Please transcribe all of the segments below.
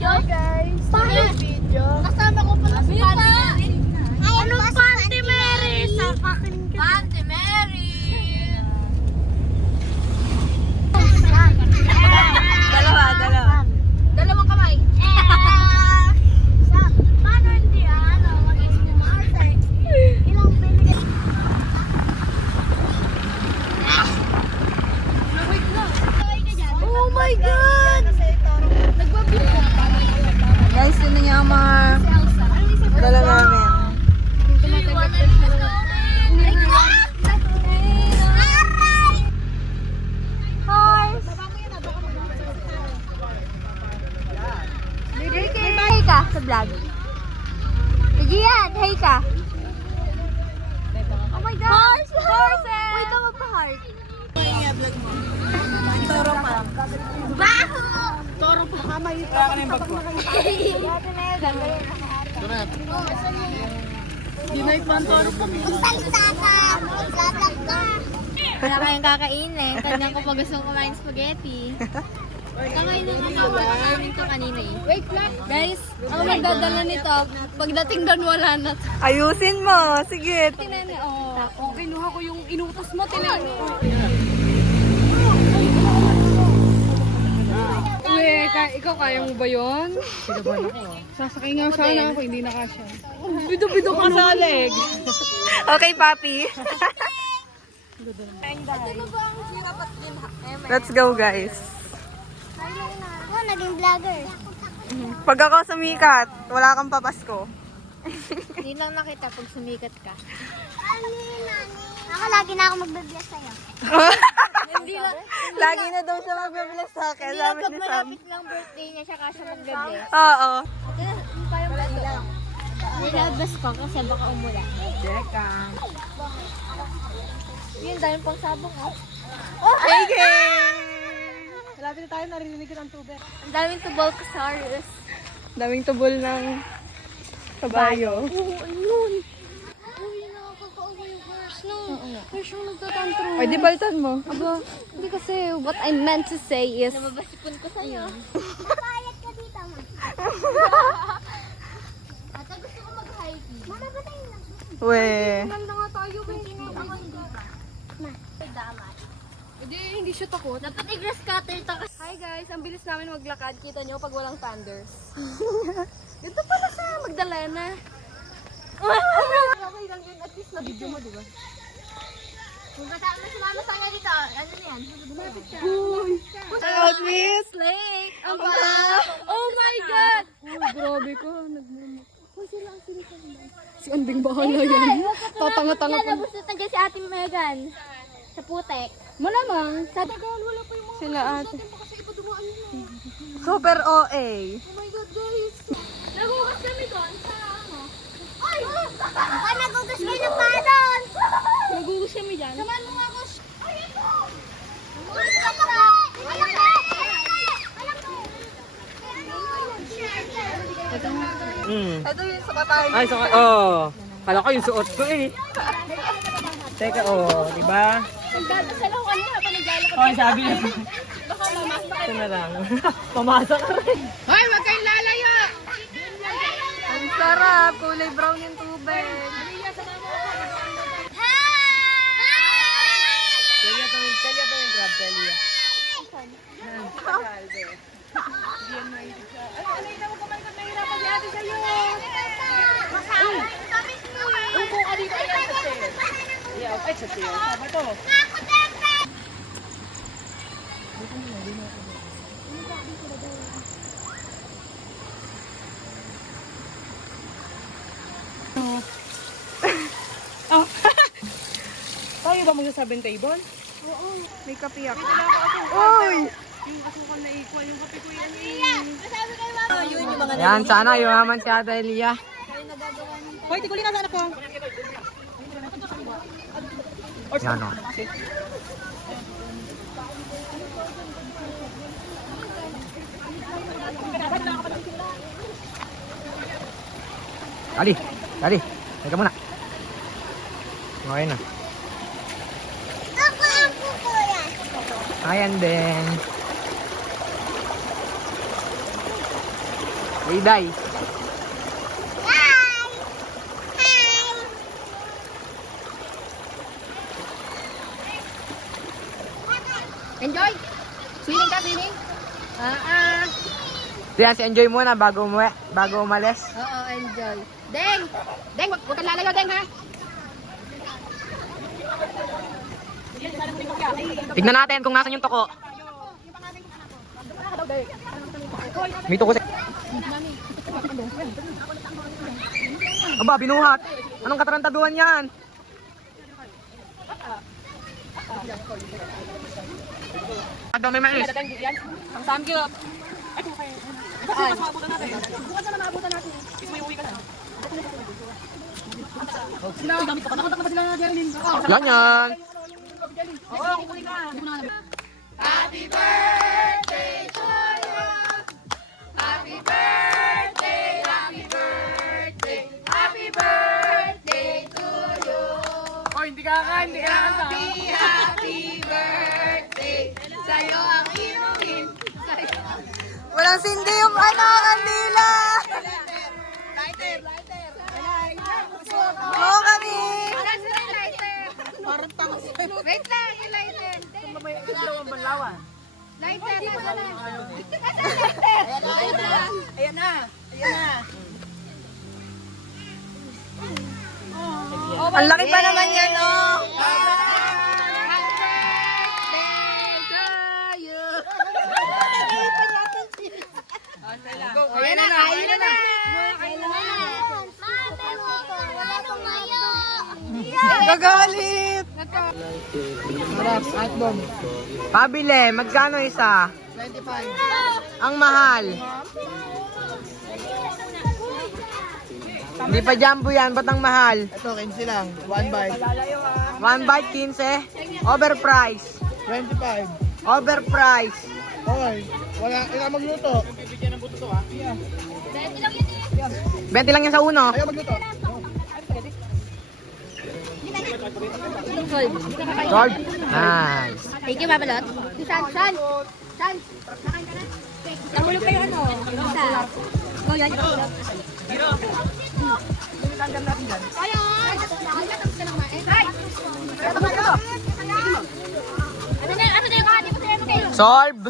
video? Guys, Paano? video. Kasama ko pala si Panty Mary. Anong Panty Mary? Sa kakiling kita. Panty Mary! Dalawa. Dalawang kamay. Paano hindi mag-smarte? Ilang binigay? Oh my God! Guys, yun na yung mga dala namin. Hey ka sa vlog. Sige yan, hey ka. Oh my God! Horses! Wait, ako magpa-heart. Toro pa. Baho! Wala ka na yung bag ko. Dinay pa ang toro pa. Magsalita ka! Maglalag ka! Wala kayong kakainin. Kanyan ko pa gustong kumain spaghetti. Kakainin ko namin ko kanina eh. Wait lang. Guys, ang magdadala nito, pagdating doon wala na. Ayusin mo. Sige. Tinene, oh, kinuha ko yung inutos mo, tinene. Ikaw kaya mo ba yun? Sinaban ako. Sasakay nga sana ako, hindi na kasya. Bido-bido ka sa leg. Okay, papi. Let's go, guys. Oh, naging vlogger. Pag ako sumikat, wala kang papasko. Hindi lang nakita pag sumikat ka. Ako lagi na ako magbe-bless sa'yo. Hindi lang. Lagi na daw siya magbibilas sa akin. Hindi lang Sabi pag ni Sam. malapit lang birthday niya, siya siya mag-bless. Oo. Parang wala. Nilabas ko kasi baka umulan. Yun, dahil pang sabong oh. Hey, gang! Malapit na tayo, narinig ko ng tubig. Ang daming tubol kasarus. Daming tubol ng kabayo. Oo, ayun. Uy, nakakakaawa yung horse, no? Horse yung nagtatantro. Ay, di baltan mo. Aba, hindi kasi what I meant to say is... Namabasipon ko sa'yo. Napayat ka dito, ma. Ata, gusto ko mag-hiking. Mama, ba tayo lang? We. Maganda nga tayo, hindi na ako hindi ba? Damat. Hindi siya takot. Dapat i-grass cutter to kasi. Hi guys, ang bilis namin maglakad. Kita nyo pag walang thunders. Ito pala sa Magdalena. Okay lang yun, at least na-video mo, di ba? Kung kasama si mama sana dito, ano na yan? Bumapit siya. Outfit! Slay! Ang Oh my God! Oh, grabe ko. Nagmumuk. Si Anding bahala yan. Tatanga-tanga pa. Nabusot na dyan si Ate Megan. Sa putek. Malamang. Sa tagal, wala pa yung mga Sila ate. kasi iba dumaan yun. Super OA. Oh my God, guys. Nagugas kami doon sa ano. Ay! Baka nagugas kayo ng padon! Nagugas kami dyan. Samahan mo nga ako. Ay, ito! Ulit ka pa ka! Alam ko! Ito yung sukatayo. Ay, so, oh. Kala ko yung suot ko eh. Teka, oh, di ba? Nagdadasal ako kanina pa nagdala ko. Oh, sabi niya. Ito na lang. Pamasa ka rin. Hoy, wag kayong lalayo! Ang sarap. Kulay brown yung tubig. Telia to yung crab, Telia. Ay, sa tiyo. Sabi to. Tayo ba magsasabing table? May kape ako. Uy! Yung asukal na ikwa, yung kape ko yan Yan, sana yumaman si Ate Elia. Hoy, tikuli ka sana po. Yan, oh. Dali, dali. Teka muna. Okay na. Ako, kuya. Ayan din. Day. Enjoy! Swimming ka, swimming? Diyan, si enjoy muna bago umalis. Oo, enjoy. Deng! Deng, wag kang lalayo, Deng, ha? Tignan natin kung nasan yung toko. May toko sa... Aba, binuhat. Anong katarantaduhan yan? Ano may mais? Ang samgyup. Yan yan. Walang sindi yung kandila. Oo kami. Wait lang, yung lighter. Lighter, nasa na? Ayan na. Ang laki pa naman yan, oh. Ayan na, kain na na. Wala tumayo. Gagalit. Pabili, magkano isa? 25. Ang mahal. Hindi pa jumbo yan, ba't ang mahal? Ito, 15 lang. 1 bite. 1 bite 15. Overprice. 25. Overprice. Okay. Wala, ikaw magluto. 20 lang yan sa uno. Ayaw magluto. Lord. Nice. Thank you, Babalot. San. Nakain ka na? Nahulog kayo ano? Isa. Oh, yan. Solve.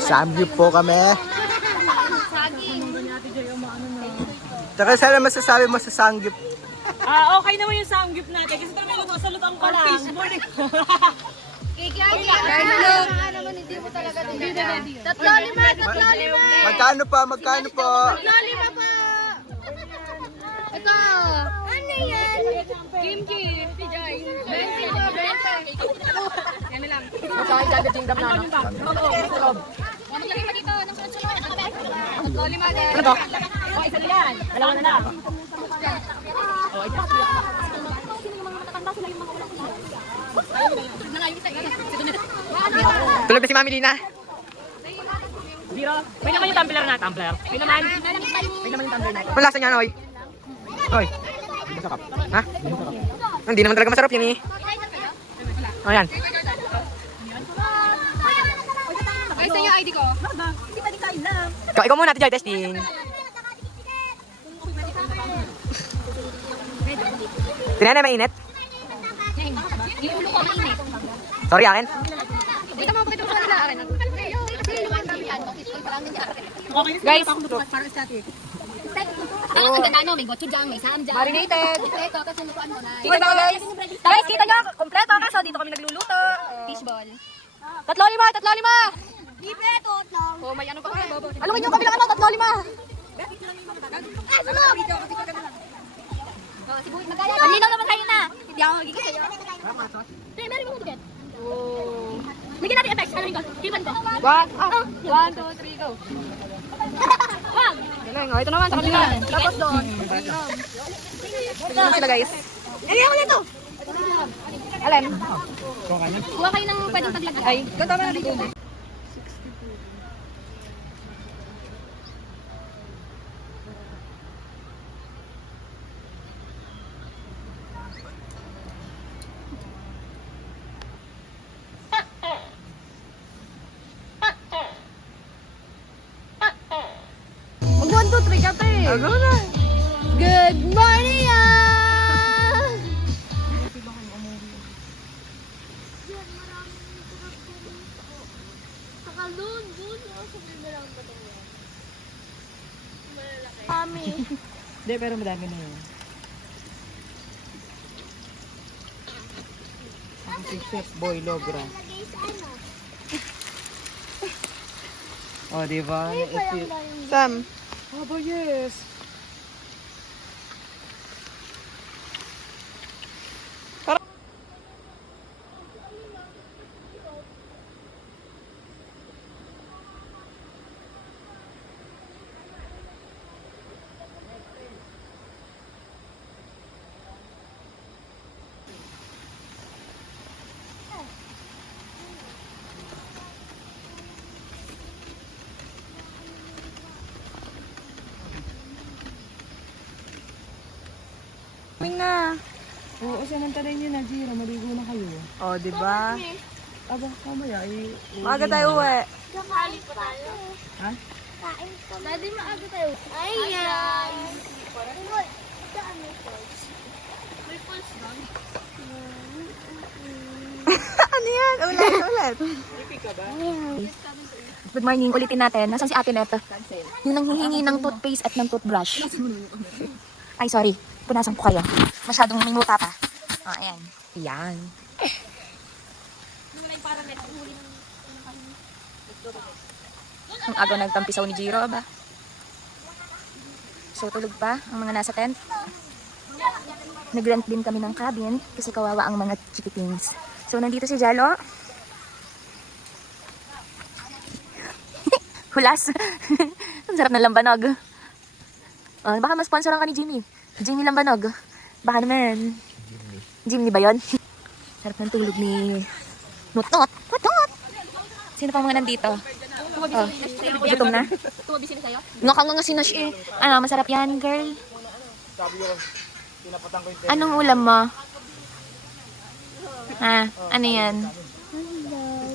Samgyup po kami. Tsaka sana masasabi mo sa sangyup. Okay naman yung samgyup natin. Kasi talaga luto sa lutang pa lang. Tatlo lima. Magkano pa? Magkano po? Tatlo lima po. Ito. Ano yan? Kim. Si Joy. 20 po, 20. Yan na lang. Maglagay pa dito ng sunod-sunod. Tatlo lima din. Ano to? O, isa na yan. Dalawa na lang. Tulog na si Mami Lina. Zero. May naman yung tumbler na. May naman yung tumbler na. Ang lasa niya, Oy. Oy. Ha? Hindi naman talaga masarap yun eh. Oh, yan. Ay, sa iyo ID ko. Ikaw muna, Tijay, testing. Tinanay, mainit? Yung ulo ko mainit. Sorry, akin. Dito mo pakita mo sa nila akin. Guys, Ang ganda no, may gochujang, may samjang. marinated. Ito, kasi lutuan ko na. Kita nyo guys. Guys, kita nyo. Kompleto kaso dito kami nagluluto. Fishball. Tatlo lima. Libre, tutlo. Oh, may ano pa kami. Alumin yung kabilang ano, tatlo lima. Ay, sunod. Oh, si Buhit magkaya. Malinaw naman kayo na. Hindi ako magiging sa'yo. Hey, meron mo ticket. Oh. Bigyan natin effects. Ano ko? Kipan ko. 1, 2, 3, go. Galing, oh, ito naman sa kabila. Tapos doon. Ito na sila guys. Ay, ako nito. Alin? Kuha kayo ng pwedeng paglagay. Ay, ganda na dito. 2, 3 ka, te. Go na. Good morning, ah! Sakalun, dun. Sabi mo lang ba ito? Mami. Hindi, pero madami na yun. Ako si Chef Boy Logra. Lagay sa ano? O, di ba? Sam. Aba, yes. Kaming na. Oo, samantalin nyo na, Jiro. Maligo na kayo. O, di ba? Aba, mamaya. Maaga tayo uwi. Kakain pa tayo. Ha? Kain pa. Daddy, maaga tayo. Ayan. Saan may pulse? May pulse ba? Ano yan? Ulit. Good morning. Ulitin natin. Nasaan si Ate Net? Yung nanghihingi ng toothpaste at ng toothbrush. Ay, sorry. Punasan ko kayo. Masyadong may muta pa. Oh, ayan. Ayan. Ang agaw nagtampisaw ni Jiro, ba? So, tulog pa ang mga nasa tent. Nag-rent din kami ng cabin kasi kawawa ang mga chikitings. So, nandito si Jalo. Hulas. Ang sarap ng lambanog. Oh, baka ma-sponsoran ka ni Jimmy. Jimmy Lambanog. Baka naman. Jimmy ba yun? Sarap ng tulog ni Nutot. Nutot! Sino pang mga nandito? Oh, gutom na? Nga si Nash eh. Ano, masarap yan, girl? Anong ulam mo? Ha? Ano yan?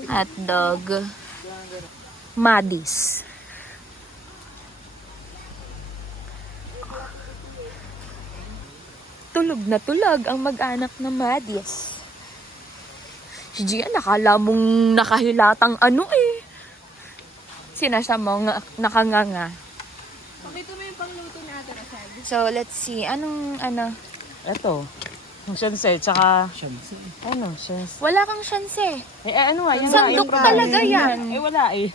Hotdog. Madis. Tulog na tulog ang mag-anak na Madis. Si Gian, nakala mong nakahilatang ano eh. Sinasa mo nga, nakanganga. So, let's see. Anong, ano? Ito. Yung shanse, tsaka... Shanse? Ano? Shanse? Wala kang shanse. Eh, ano nga? Yung Sandok talaga yan. Eh, wala eh.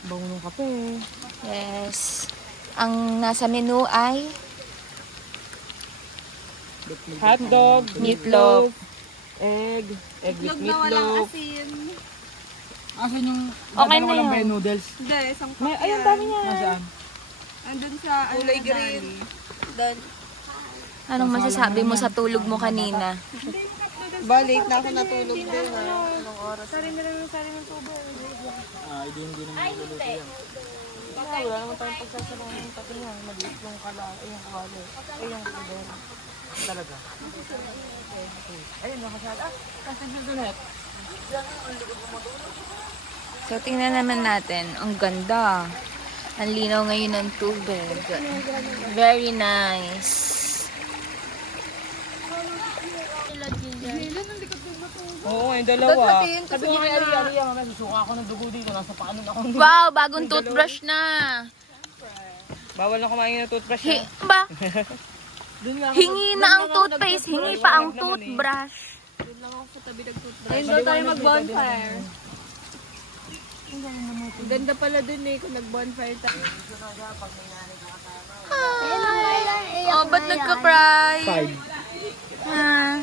Bango ng kape. Yes. Ang nasa menu ay Hotdog, meatloaf. egg with meatloaf. Asan yung... Okay na walang yan. may noodles? Hindi, isang May, ayun, dami niya. Nasaan? andun sa kulay green. Anong masasabi mo sa tulog mo kanina? Balik na ako natulog din. Wala naman tayong pagsasalaman ng pati niya. Maliit yung kala, yung kawali. Yung kawali. Talaga. Ayun, nakasala. Kasi sa dunet. So, tingnan naman natin. Ang ganda. Ang linaw ngayon ng tubig. Very nice. Oo, yung dalawa. Sabi nga kay Ari, nasusuka ako ng dugo dito. Nasa paanon ako. Wow, bagong toothbrush na. Bawal na kumain ng toothbrush. Ba? Hingi na ang toothpaste, hingi pa ang toothbrush. Ayun daw tayo mag-bonfire. Ganda pala dun eh kung nag-bonfire tayo. Oh, ba't nagka-cry? Ah.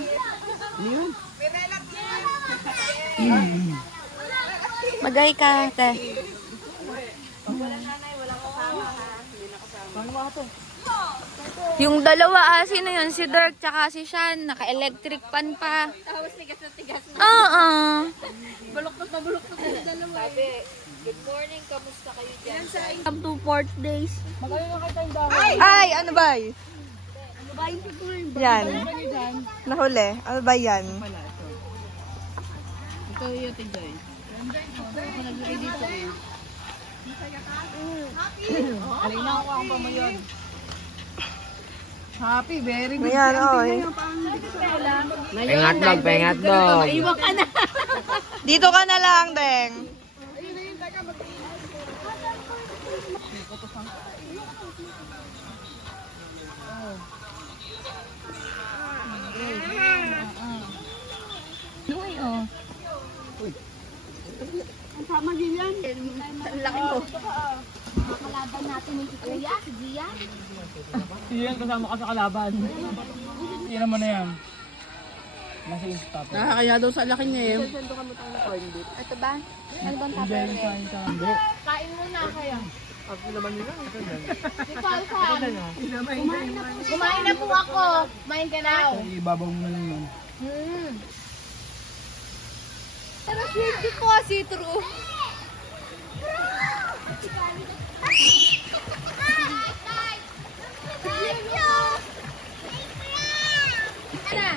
Magay ka, te. Yung dalawa, sino yun? Si Dirk tsaka si Sean. Naka-electric pan pa. Tapos tigas na tigas. Oo. Baluktot na dalawa. Good morning, kamusta kayo dyan? Come to 4th days. Ay, ano ba? Yan. Nahuli. Ano ba yan? Ito yung tigay. Happy, very good. Ayan, oy. Pengatlog, pengatlog. Dito ka na lang, Deng. Kalaban natin yung si Kuya, si Gia. Yan, kasama ka sa kalaban. Yan naman na yan. Nasa Insta. Nakakaya daw sa laki niya eh. Ito ba? Ano bang tapere? Kain mo na kaya. Ako naman nila. Si Falcon. Kumain na po ako. Kumain ka na. Ibabaw mo lang yun. Pero sweet ko, see-through.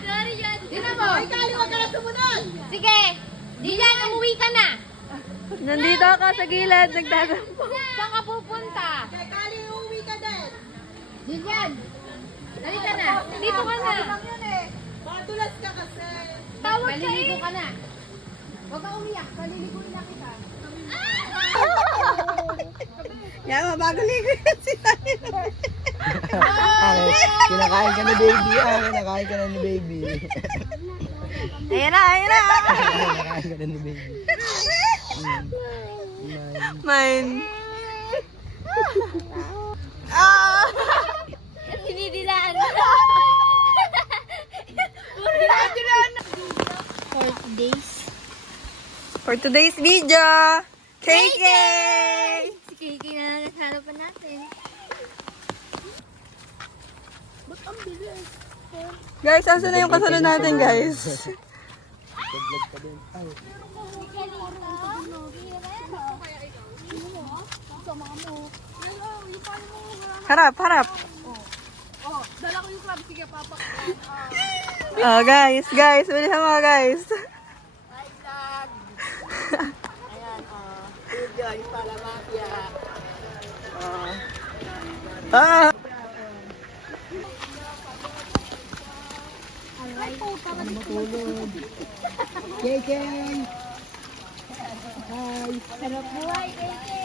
Sorry yan. Dina mo. Ay, kali wag ka na sumunod. Sige. Diyan, umuwi ka na. Nandito ako sa gilid, nagtatampo. Saan ka pupunta? Kay Kali, umuwi ka din. Diyan. Dali ka na. Dito ka na. Madulas ka kasi. Tawag ka Maliligo ka na. Huwag ka umiyak. Paliliguin na kita. Yan, mabagaligo yan sila. Kinakain ka ni baby. Kinakain ka na ni baby. Ayan na, ayan na. Kinakain ka na ni baby. Mine. Ah! Dinidilaan na. For today's video, KK! Si Kiki na naghanapan natin. Guys, asan na yung kasunod natin, guys? Harap, harap. Dala ko yung crab, sige papa. Oh, guys, bilisan mo, guys. Ah! Sarap buhay, Kiki.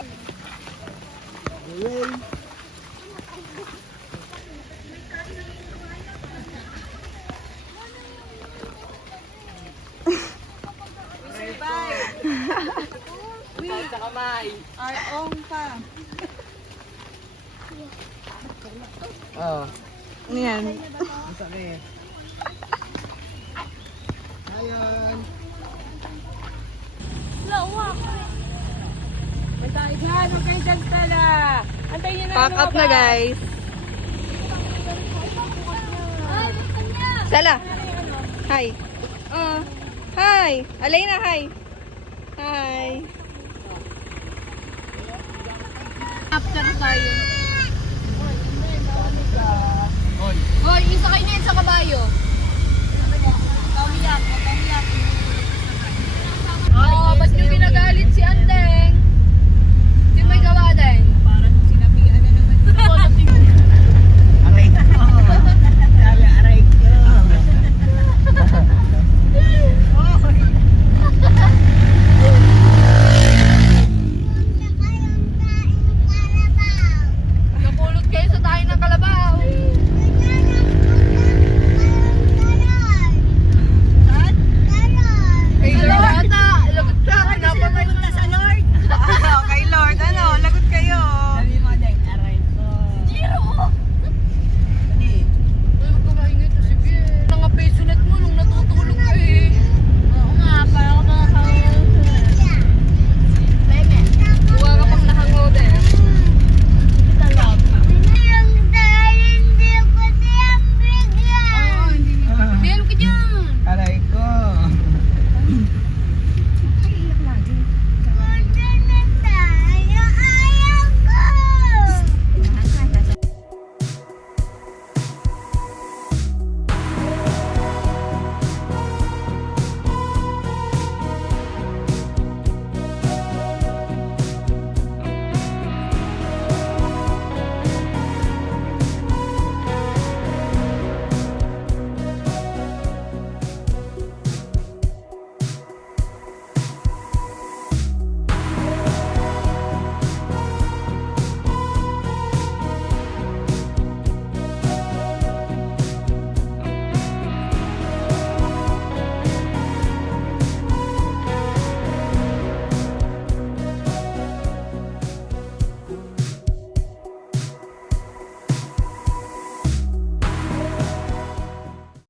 Arong pa. Oo. Ano yan? Masami. Ayan. Matay ka, ano kayo dyan pala? Antayin nyo na Pack up na, guys. Ay, gusto niya. Sala. Hi. Hi. Alena, hi. Hi. After tayo. Hoy, isa kayo niyan.